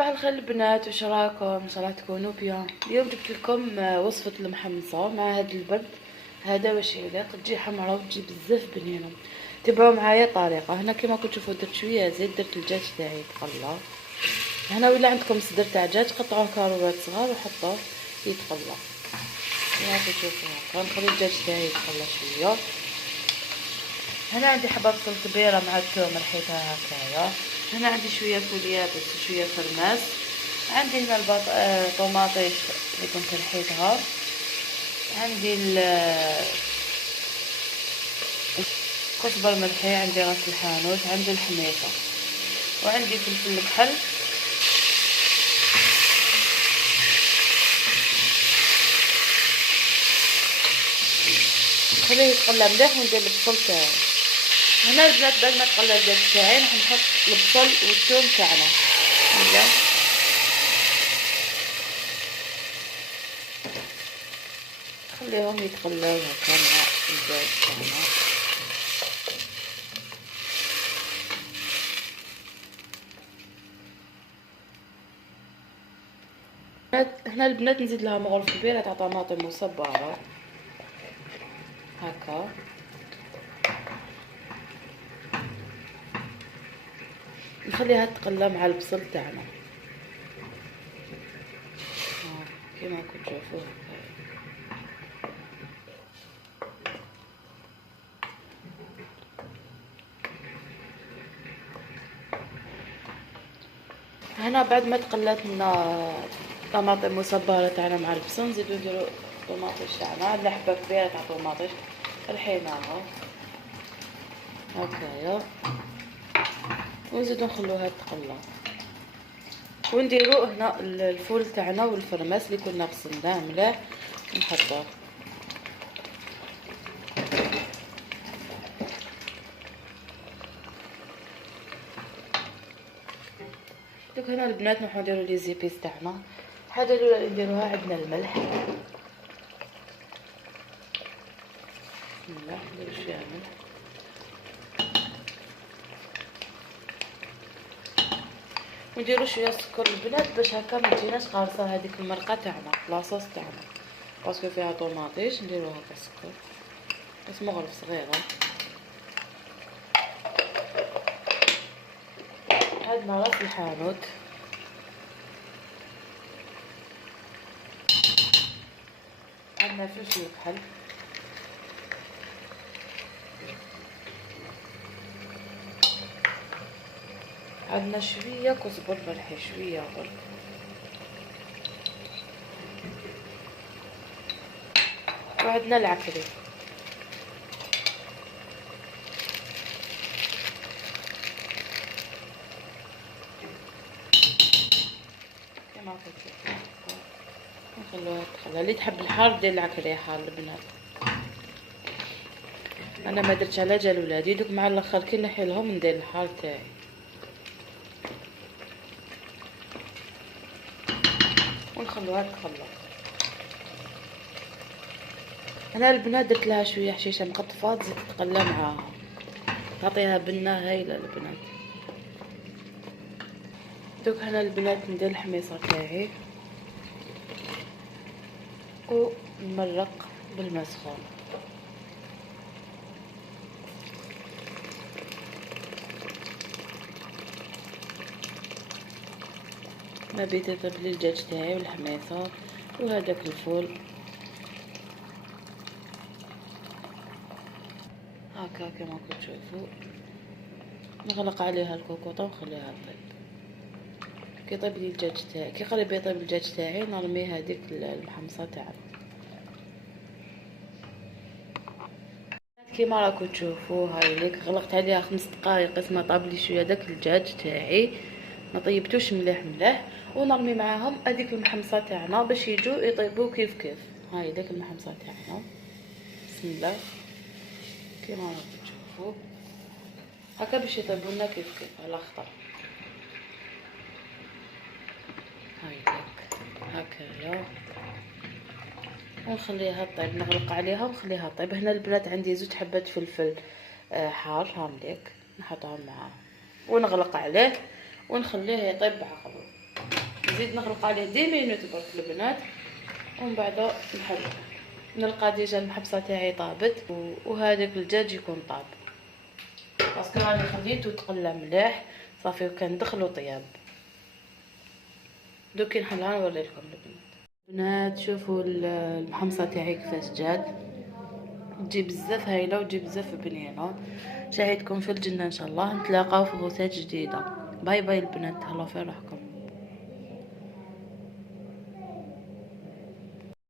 صباح الخير البنات، وش راكم؟ ان شاء الله تكونوا بيان. اليوم جبت لكم وصفه المحمصه مع هذا البرد هذا واش يليق، تجي حمراء وتجي بزاف بنينه. تبعوا معايا الطريقه. هنا كما كنتوا تشوفوا درت شويه زيت، درت الدجاج تاعي يتقلى. هنا ولا عندكم صدر تاع دجاج قطعوه كاروات صغار وحطوه يتقلى. كما كتشوفوا هكا نخلي الدجاج تاعي يتقلى شويه. هنا عندي حبه بصل كبيره مع الثوم رحيتها هكايا. هنا عندي شويه فول يابس وشويه فرماس. عندي هنا طوماطيش اللي كنت رحيتها. عندي كزبر ملحي، عندي راس الحانوت، عندي الحميصه، وعندي فلفل الكحل. نخليه يتقلى مليح وندير البصل تاعي. هنا البنات بعد ما تقلى الدجاج تاعي راح نحط البصل والثوم تاعنا. خليهم يتقلاو هكا مع الدجاج تاعنا. هنا البنات نزيد لها مغرف كبيره تاع طماطم مصبره هكا. نخليها تقلى مع البصل تاعنا كما كنتوا تشوفوا. هنا بعد ما تقلات لنا طماطم مصبره تاعنا مع البصل، نزيدو نديرو طوماطيش تاعنا. عندنا حبه كبيره تاع طوماطيش رحيناها هكايا، ونزيدو نخلوها تقلى. ونديرو هنا الفول تاعنا والفرماس اللي كنا غسلناه مليح نحطوه. دوك هنا البنات نروحو نديرو لي زيبيس تاعنا. الحاجه الاولى اللي نديروها عندنا الملح. نديرو شويه ملح، ونديرو شويه سكر البنات باش هكا ما تجيناش قارصه هذيك المرقه تاعنا لاصوص تاعنا، باسكو فيها طوماطيش. نديرو هكا سكر بس مغرف صغيره. عندنا راس الحانوت، عندنا فلفل الكحل، عندنا شويه كزبر ملحي شويه برك، وعندنا العكري. كما قلت نخلوها تخلى. اللي تحب الحار دير العكري حار البنات. انا ما درتش على جال ولادي، دوك مع الاخر كي نحيلهم ندير الحار تاعي. ونخلوها تخلى. انا البنات درت لها شويه حشيشه مقطفه تزيد تقلى معاها، تعطيها بنه هايله البنات. دوك هنا البنات ندير الحميصه تاعي ونمرق بالماء سخون. ما بيت يطيب لي الدجاج تاعي والحميصه وهذاك الفول هكا كما كتشوفوا. نغلق عليها الكوكوطه ونخليها تطيب. كي يطيب لي الدجاج تاعي، كي قريب يطيب الدجاج تاعي نرمي هذيك المحمصه تاعنا. كيما راكم تشوفوا هاي ليك غلقت عليها 5 دقائق اسمها طاب لي شويه داك الدجاج تاعي، ما طيبتوش مليح مليح. ونرمي معاهم هذيك المحمصه تاعنا باش يجوا يطيبوا كيف كيف. هاي داك المحمصه تاعنا بسم الله كيما راكم تشوفوا هكا باش يطيبوا لنا كيف كيف على خطر. هاي داك هكايا ونخليها طيب. نغلق عليها ونخليها طيب. هنا البنات عندي 2 حبات فلفل حار هامليك نحطهم معاه ونغلق عليه ونخليه يطيب بعقله. نزيد نخلق عليه 10 مينوت برك البنات، ومن بعد نحل. نلقى ديجا المحبسه تاعي طابت، وهذاك الدجاج يكون طاب باسكو راني خليته تقلى مليح صافي، وكان دخلو طياب. دوكي نحلها نوريلكم البنات. شوفوا المحمصه تاعي كيفاش جات، تجي بزاف هايله وتجي بزاف بنينه. شاهدكم في الجنه ان شاء الله. نتلاقاو في غوصات جديده. باي باي البنات، تهلاو في روحكم.